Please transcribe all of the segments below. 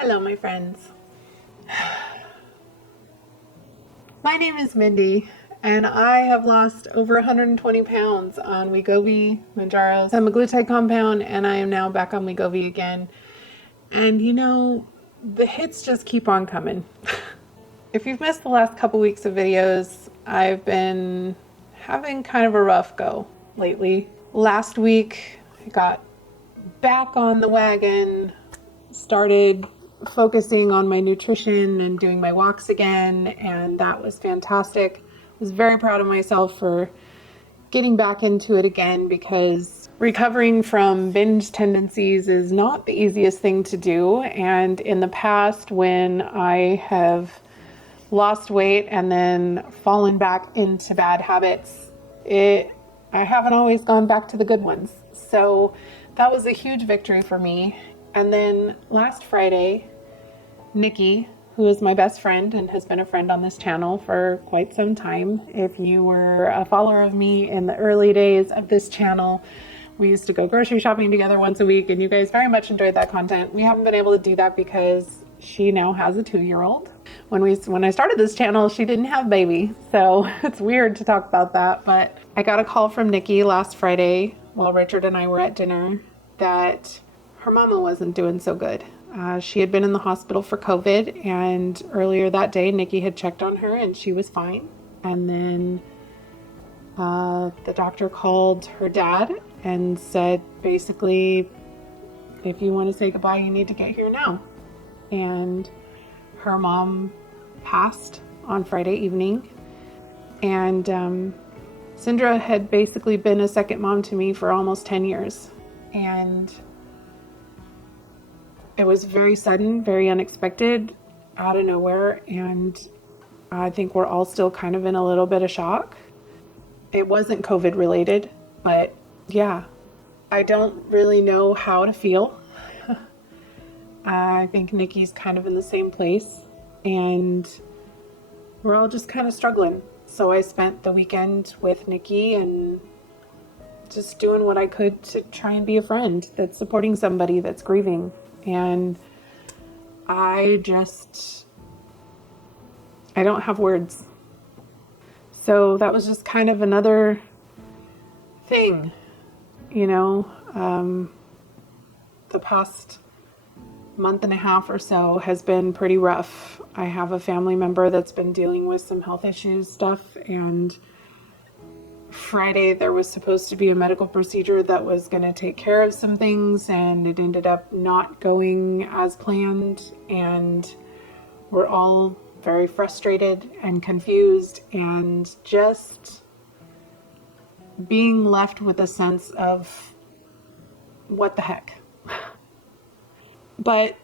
Hello, my friends. My name is Mindy, and I have lost over 120 pounds on Wegovy, Mounjaro's semaglutide compound, and I am now back on Wegovy again. And you know, the hits just keep on coming. If you've missed the last couple weeks of videos, I've been having kind of a rough go lately. Last week, I got back on the wagon, started focusing on my nutrition and doing my walks again, and that was fantastic. I was very proud of myself for getting back into it again, because recovering from binge tendencies is not the easiest thing to do. And in the past, when I have lost weight and then fallen back into bad habits, I haven't always gone back to the good ones. So that was a huge victory for me. And then last Friday, Nikki, who is my best friend and has been a friend on this channel for quite some time. If you were a follower of me in the early days of this channel, we used to go grocery shopping together once a week, and you guys very much enjoyed that content. We haven't been able to do that because she now has a 2-year-old. When I started this channel, she didn't have a baby, so it's weird to talk about that. But I got a call from Nikki last Friday while Richard and I were at dinner that her mama wasn't doing so good. She had been in the hospital for COVID, and earlier that day, Nikki had checked on her and she was fine. And then the doctor called her dad and said, basically, if you want to say goodbye, you need to get here now. And her mom passed on Friday evening. And Sindra had basically been a second mom to me for almost 10 years. And it was very sudden, very unexpected, out of nowhere, and I think we're all still kind of in a little bit of shock. It wasn't COVID related, but yeah, I don't really know how to feel. I think Nikki's kind of in the same place, and we're all just kind of struggling. So I spent the weekend with Nikki and just doing what I could to try and be a friend that's supporting somebody that's grieving. And I don't have words. So that was just kind of another thing, you know. The past month and a half or so has been pretty rough. I have a family member that's been dealing with some health issues stuff, and Friday there was supposed to be a medical procedure that was going to take care of some things, and it ended up not going as planned, and we're all very frustrated and confused and just being left with a sense of what the heck. But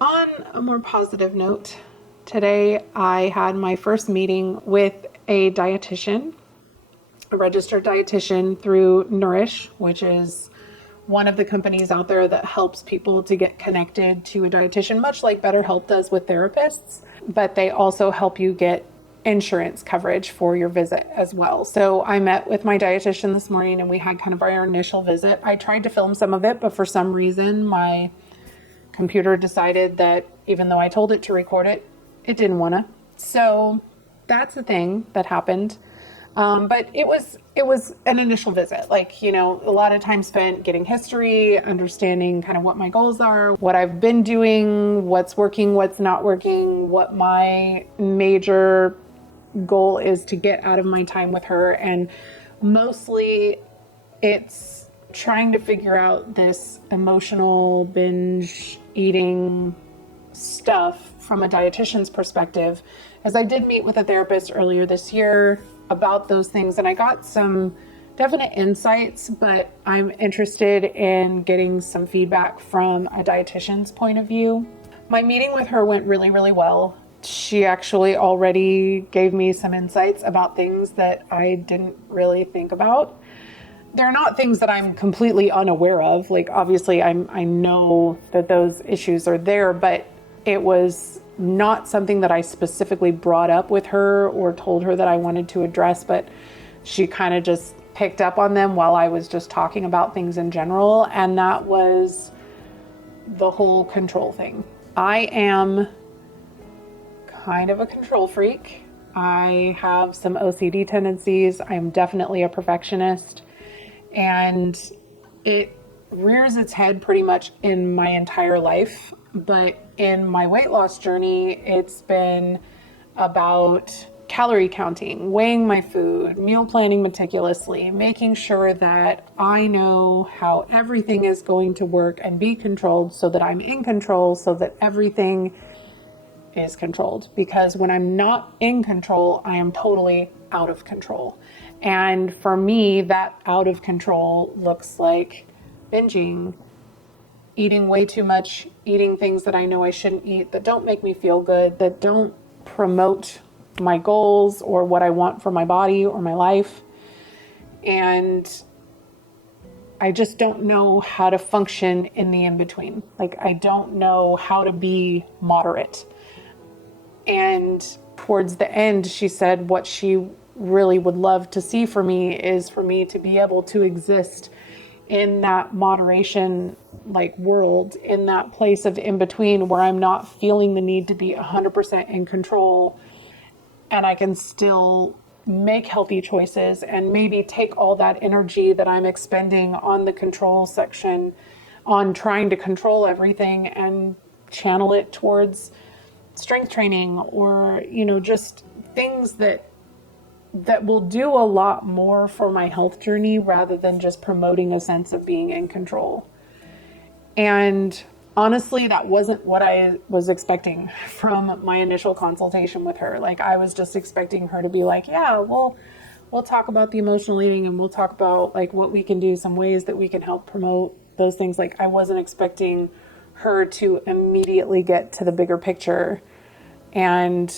on a more positive note, today I had my first meeting with a dietitian, a registered dietitian through Nourish, which is one of the companies out there that helps people to get connected to a dietitian, much like BetterHelp does with therapists, but they also help you get insurance coverage for your visit as well. So I met with my dietitian this morning and we had kind of our initial visit. I tried to film some of it, but for some reason my computer decided that even though I told it to record it, it didn't want to. So that's a thing that happened. But it was an initial visit, like, you know, a lot of time spent getting history, understanding kind of what my goals are, what I've been doing, what's working, what's not working, what my major goal is to get out of my time with her. And mostly it's trying to figure out this emotional binge eating stuff from a dietitian's perspective, as I did meet with a therapist earlier this year about those things, and I got some definite insights, but I'm interested in getting some feedback from a dietitian's point of view. My meeting with her went really, really well. She actually already gave me some insights about things that I didn't really think about. They're not things that I'm completely unaware of. Like, obviously I know that those issues are there, but it was not something that I specifically brought up with her or told her that I wanted to address, but she kind of just picked up on them while I was just talking about things in general. And that was the whole control thing. I am kind of a control freak. I have some OCD tendencies. I am definitely a perfectionist, and it rears its head pretty much in my entire life. But in my weight loss journey, it's been about calorie counting, weighing my food, meal planning meticulously, making sure that I know how everything is going to work and be controlled so that I'm in control, so that everything is controlled. Because when I'm not in control, I am totally out of control. And for me, that out of control looks like binging, eating way too much, eating things that I know I shouldn't eat, that don't make me feel good, that don't promote my goals or what I want for my body or my life. And I just don't know how to function in the in-between. Like, I don't know how to be moderate. And towards the end, she said what she really would love to see for me is for me to be able to exist in that moderation like world, in that place of in between where I'm not feeling the need to be 100% in control, and I can still make healthy choices and maybe take all that energy that I'm expending on the control section, on trying to control everything, and channel it towards strength training or, just things that will do a lot more for my health journey rather than just promoting a sense of being in control. And honestly, that wasn't what I was expecting from my initial consultation with her. Like, I was just expecting her to be like, yeah, we'll talk about the emotional eating and we'll talk about like what we can do, some ways that we can help promote those things. Like, I wasn't expecting her to immediately get to the bigger picture. And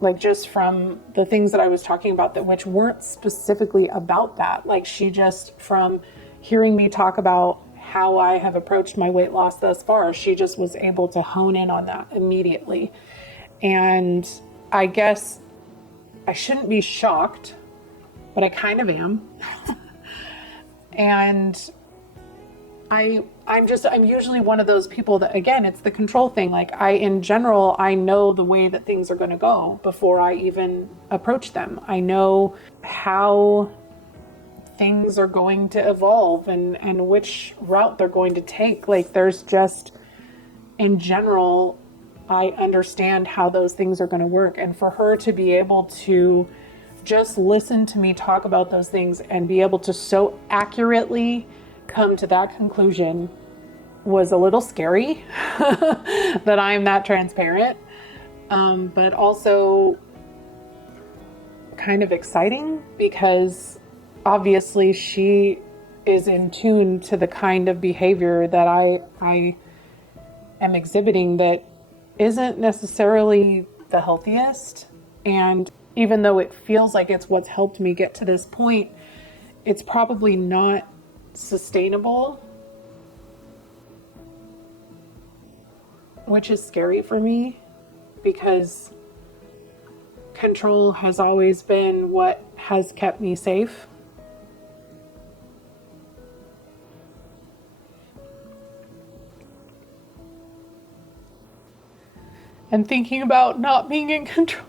like, just from the things that I was talking about that which weren't specifically about that, like, she just, from hearing me talk about how I have approached my weight loss thus far, she just was able to hone in on that immediately. And I guess I shouldn't be shocked, but I kind of am. And I'm usually one of those people that, again, it's the control thing. Like, in general, I know the way that things are going to go before I even approach them. I know how things are going to evolve and which route they're going to take. Like, there's just, in general, I understand how those things are going to work. And for her to be able to just listen to me talk about those things and be able to so accurately come to that conclusion was a little scary that I'm that transparent, but also kind of exciting, because obviously she is in tune to the kind of behavior that I am exhibiting that isn't necessarily the healthiest. And even though it feels like it's what's helped me get to this point, it's probably not sustainable, which is scary for me, because control has always been what has kept me safe. And thinking about not being in control.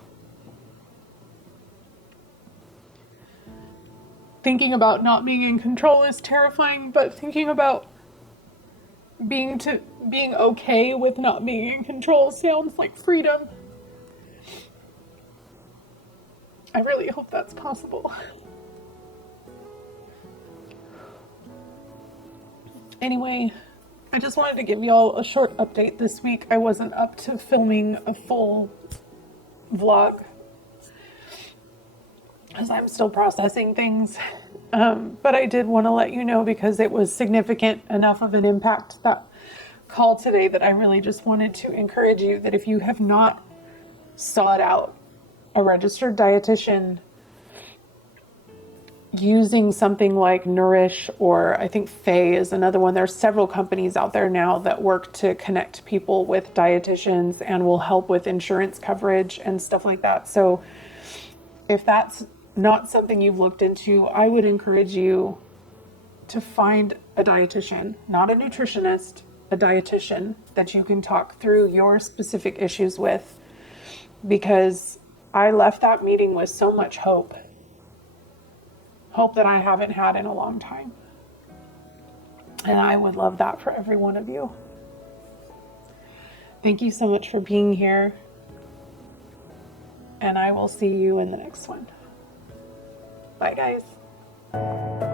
Thinking about not being in control is terrifying, but thinking about being okay with not being in control sounds like freedom. I really hope that's possible. Anyway, I just wanted to give y'all a short update this week. I wasn't up to filming a full vlog because I'm still processing things. But I did want to let you know, because it was significant enough of an impact, that call today, that I really just wanted to encourage you that if you have not sought out a registered dietitian using something like Nourish, or I think Faye is another one. There's several companies out there now that work to connect people with dietitians and will help with insurance coverage and stuff like that. So if that's not something you've looked into, I would encourage you to find a dietitian, not a nutritionist, a a dietitian that you can talk through your specific issues with, because I left that meeting with so much hope that I haven't had in a long time. And I would love that for every one of you. Thank you so much for being here. And I will see you in the next one. Bye, guys.